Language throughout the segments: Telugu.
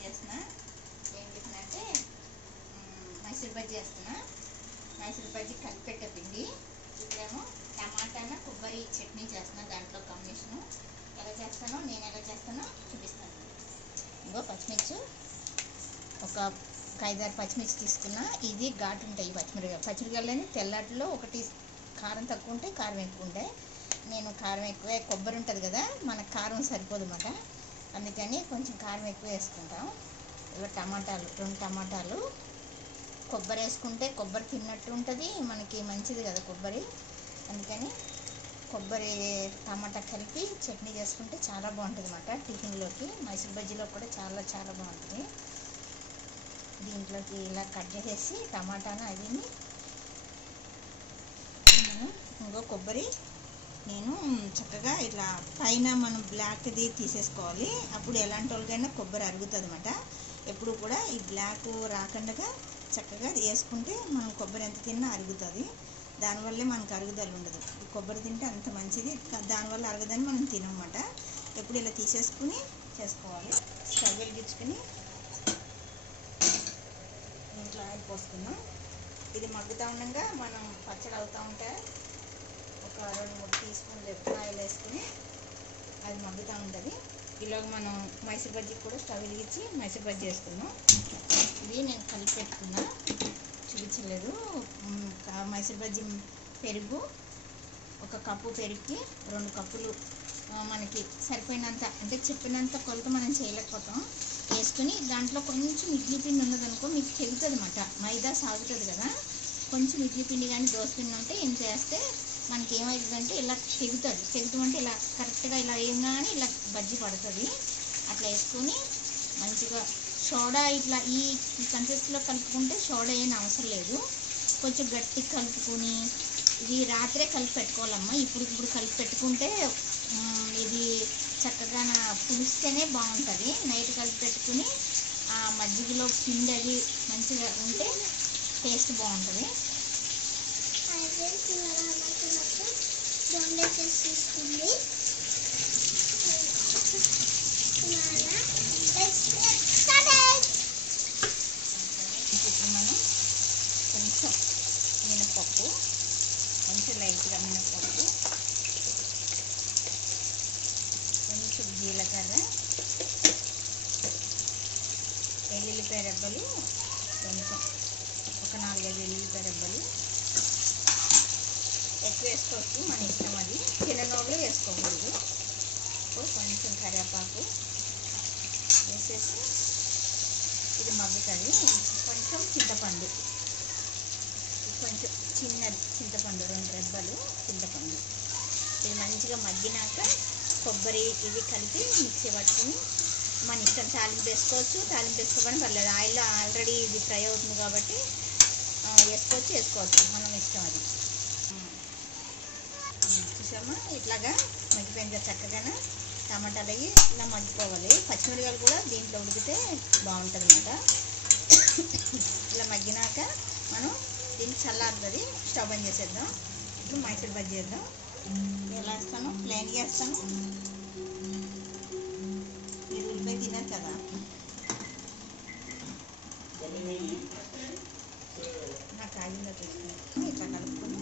చేసిన ఏం టిఫిన్ అంటే మైసూర్ బజ్జీ చేస్తున్నా. మైసూర్ బజ్జీ కలిపెట్ట పిండి. ఇప్పుడేమో టమాటాన కొబ్బరి చట్నీ చేస్తున్నా దాంట్లో కాంబినేషను ఎలా చేస్తానో నేను ఎలా చేస్తానో చూపిస్తాను. ఇంకో పచ్చిమిర్చి. ఒక ఐదారు పచ్చిమిర్చి తీసుకున్నా. ఇది ఘాటు ఉంటాయి ఈ పచ్చిమిరకాయలని తెల్లటిలో ఒకటి కారం తక్కువ ఉంటే కారం ఎక్కువ ఉంటాయి. నేను కారం ఎక్కువ కొబ్బరి ఉంటుంది కదా మనకు కారం సరిపోదు అన్నమాట అందుకని కొంచెం కారం ఎక్కువ వేసుకుంటాం. ఇలా టమాటాలు రెండు టమాటాలు. కొబ్బరి వేసుకుంటే కొబ్బరి తిన్నట్టు ఉంటుంది మనకి మంచిది కదా కొబ్బరి. అందుకని కొబ్బరి టమాటా కలిపి చట్నీ చేసుకుంటే చాలా బాగుంటుంది అన్నమాట. టిఫిన్లోకి మైసూర్ బజ్జీలో కూడా చాలా చాలా బాగుంటుంది. దీంట్లోకి ఇలా కట్ చేసేసి టమాటాను అవి మనం ఇంకో కొబ్బరి నేను చక్కగా ఇట్లా పైన మనం బ్లాక్ది తీసేసుకోవాలి. అప్పుడు ఎలాంటి వాళ్ళకైనా కొబ్బరి అరుగుతుంది అనమాట ఎప్పుడు కూడా ఈ బ్లాక్ రాకుండా చక్కగా వేసుకుంటే మనం కొబ్బరి ఎంత తిన్నా అరుగుతుంది. దానివల్లే మనకు అరుగుదల ఉండదు. ఈ కొబ్బరి తింటే అంత మంచిది. దానివల్ల అరగదని మనం తినమాట ఎప్పుడు ఇలా తీసేసుకుని చేసుకోవాలి. స్టవ్ వెలిగించుకుని ఇంట్లో ఆయిల్ పోసుకున్నాం ఇది మగ్గుతూ ఉండగా మనం పచ్చడి అవుతూ ఉంటే ఒక రెండు మూడు టీ స్పూన్లు ఎప్పుడు ఆయిల్ వేసుకుని అది మగ్గుతూ ఉంటుంది. ఇలాగ మనం మైసూర్ బజ్జీ కూడా స్టవ్ వెలిగించి మైసూర్ బజ్జీ వేసుకున్నాం ఇది నేను కలిపి పెట్టుకున్నా. చూపించలేదు. మైసూర్ బజ్జీ పెరుగు ఒక కప్పు పెరుగుకి రెండు కప్పులు మనకి సరిపోయినంత అంటే చెప్పినంత కొలత మనం చేయలేకపోతాం. వేసుకుని దాంట్లో కొంచెం ఇడ్లీ పిండి ఉన్నదనుకో మీకు తెగుతుంది అన్నమాట మైదా సాగుతుంది కదా. కొంచెం ఇడ్లీ పిండి కానీ దోశ పిండి ఉంటే ఏం వేస్తే మనకి ఏమవుతుందంటే ఇలా తెగుతుంది తెగుతాం అంటే ఇలా కరెక్ట్గా ఇలా ఏం కానీ ఇలా బజ్జి పడుతుంది. అట్లా వేసుకొని మంచిగా సోడా ఇట్లా ఈ కన్సెస్ట్లో కన్సిస్ట్లో కలుపుకుంటే సోడా ఏం అవసరం లేదు. కొంచెం గట్టిగా కలుపుకొని ఇది రాత్రే కలిపి పెట్టుకోవాలమ్మా. ఇప్పుడు ఇప్పుడు కలిపి పెట్టుకుంటే ఇది చక్కగా పులిస్తేనే బాగుంటుంది. నైట్ కలిపి పెట్టుకుని ఆ మజ్జిగలో పిండి అది మంచిగా ఉంటే టేస్ట్ బాగుంటుంది. ఇవాళ మొత్తం ఇప్పుడు మనం కొంచెం మినపప్పు కొంచెం లైట్గా మినపప్పు కొంచెం జీలకర్ర వెల్లుల్లిపాయ రెబ్బలు కొంచెం ఒక నాలుగైదు వెల్లుల్లిపాయ రెబ్బలు. ఎక్కువ వేసుకోవచ్చు మన ఇష్టం అది. చిన్ననోళ్ళు వేసుకోకూడదు. కొంచెం కరివేపాకు వేసేసి ఇది మగ్గుతుంది. కొంచెం చింతపండు. కొంచెం చిన్నది చింతపండు రెండు రెబ్బలు చింతపండు. ఇది మంచిగా మగ్గినాక కొబ్బరి ఇవి కలిపి మిక్సీ పట్టుకుని మన ఇష్టం తాలింపు వేసుకోవచ్చు. తాలింపు వేసుకోవడం పర్లేదు. ఆయిల్లో ఆల్రెడీ ఇది ఫ్రై అవుతుంది కాబట్టి వేసుకోవచ్చు వేసుకోవచ్చు. మనం ఇష్టం అది. చూసామా ఇట్లాగా మగ్గిపోయింది చక్కగా టమాటాలు అవి ఇలా మగ్గిపోవాలి. పచ్చిమిరకాయలు కూడా దీంట్లో ఉడికితే బాగుంటుంది అన్నమాట ఇలా మగ్గినాక మనం దీన్ని చల్లారుతుంది. స్టవ్ బంద్ చేసేద్దాం. ఇప్పుడు మైసూర్ బజ్జీ చేద్దాం. ఎలా వేస్తాను? ప్లెయిన్గా వేస్తాను మీరు ఉల్లిపాయ తిన్నారు కదా. నాకు ఆగిందో చూసుకుని ఇట్లా కలుపుకొని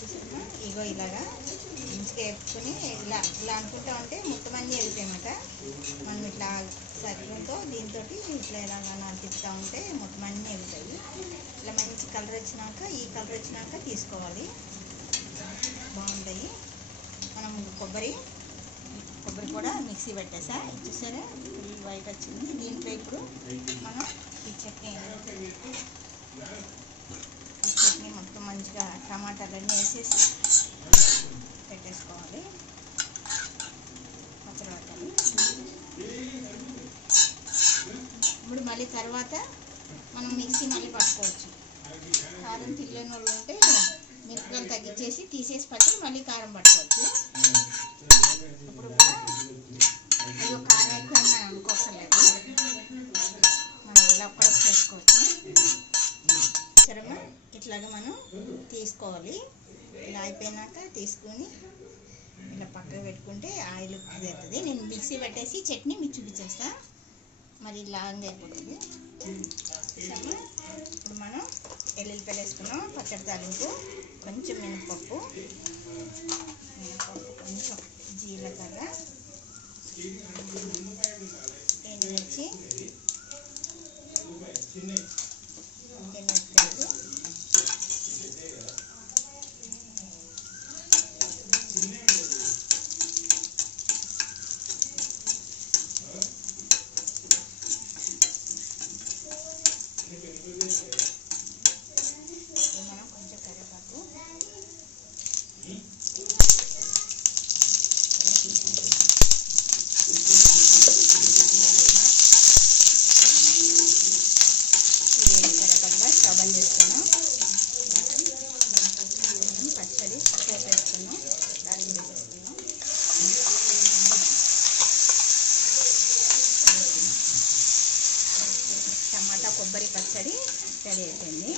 చూసారా? ఇగో ఇలాగా మంచిగా వేపుకొని ఇలా ఇలా అనుకుంటా ఉంటే మొత్తం అన్నీ వెళ్తాయన్నమాట మనం ఇట్లా సర్వంతో దీంతో ఇట్లా ఇలా అనిపిస్తూ ఉంటే మొత్తం అన్నీ వెళ్తాయి ఇట్లా మంచి కలర్ వచ్చినాక ఈ కలర్ వచ్చినాక తీసుకోవాలి. బాగుంటాయి. మనం కొబ్బరి కొబ్బరి కూడా మిక్సీ పెట్టేసా. చూసారా? ఫుల్ వైట్ వచ్చింది. దీంట్లో ఇప్పుడు మనం ఈ చట్నీ ఈ మొత్తం మంచిగా టమాటాలన్నీ వేసేసి పెట్టేసుకోవాలి. ఆ తర్వాత ఇప్పుడు మళ్ళీ తర్వాత మనం మిక్సీ మళ్ళీ పట్టుకోవచ్చు. కారం తిల్లని వాళ్ళు ఉంటే మిరపకాయలు తగ్గించేసి తీసేసి పట్టి మళ్ళీ కారం పట్టుకోవచ్చు. ఇప్పుడు కూడా అయ్యో కారం ఎక్కువ అనుకోవసం లేదు మనం ఇలా కూడా చేసుకోవచ్చు సరేమ్మా ఇట్లాగా మనం తీసుకోవాలి. ఇలా అయిపోయినాక తీసుకొని ఇలా పక్కకు పెట్టుకుంటే ఆయిల్ అవుతుంది. నేను మిక్సీ పెట్టేసి చట్నీ మీకు చూపించేస్తా. మరి లాంగ్ అయిపోతుంది. ఇప్పుడు మనం ఎల్లుల్లిపాయలు వేసుకున్నాం. పచ్చడి తాలింపు కొంచెం మినపప్పు మినపప్పు కొంచెం జీలకర్ర ఎండుమిర్చి ఎండుమిరపకాయలు ఇప్పుడు మనం కొంచెం కరివేపాకు ఇది కరివేపాకుగా స్టవ్ బంద్ చేసుకున్నాం మనం పచ్చడి పోపేసుకున్నాం దాన్ని వేసేసుకున్నాం టమాటా కొబ్బరి పచ్చడి రెడీ అయిపోయింది.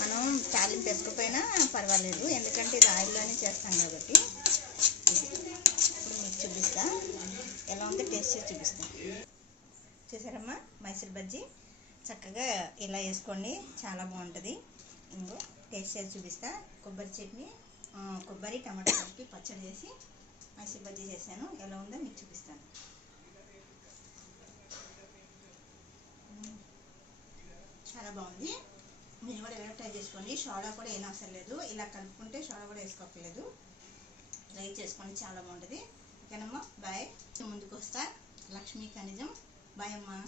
మనం తాలింపు వేసుకుపోయినా పర్వాలేదు. ఎందుకంటే ఇది ఆయిల్లోనే చేస్తాం కాబట్టి. ఇప్పుడు మీకు చూపిస్తా. ఎలా ఉందో టేస్ట్ చేసి చూపిస్తా. చూసారమ్మా? మైసూర్ బజ్జీ. చక్కగా ఇలా వేసుకోండి. చాలా బాగుంటుంది. ఇంకో టేస్ట్ చేసి చూపిస్తా. కొబ్బరి చట్నీ కొబ్బరి టమాటా కలిపి పచ్చడి చేసి మైసూర్ బజ్జీ చేశాను. ఎలా ఉందో మీకు చూపిస్తాను. చాలా బాగుంది. మీరు కూడా ఇలా ట్రై చేసుకోండి. షోడా కూడా ఏం అవసరం లేదు. ఇలా కలుపుకుంటే షోడా కూడా వేసుకోకలేదు ట్రై చేసుకోండి. చాలా బాగుంటుంది. ఓకేనమ్మా? బాయ్. ముందుకు వస్తా లక్ష్మీ ఖనిజం. బాయ్ అమ్మా.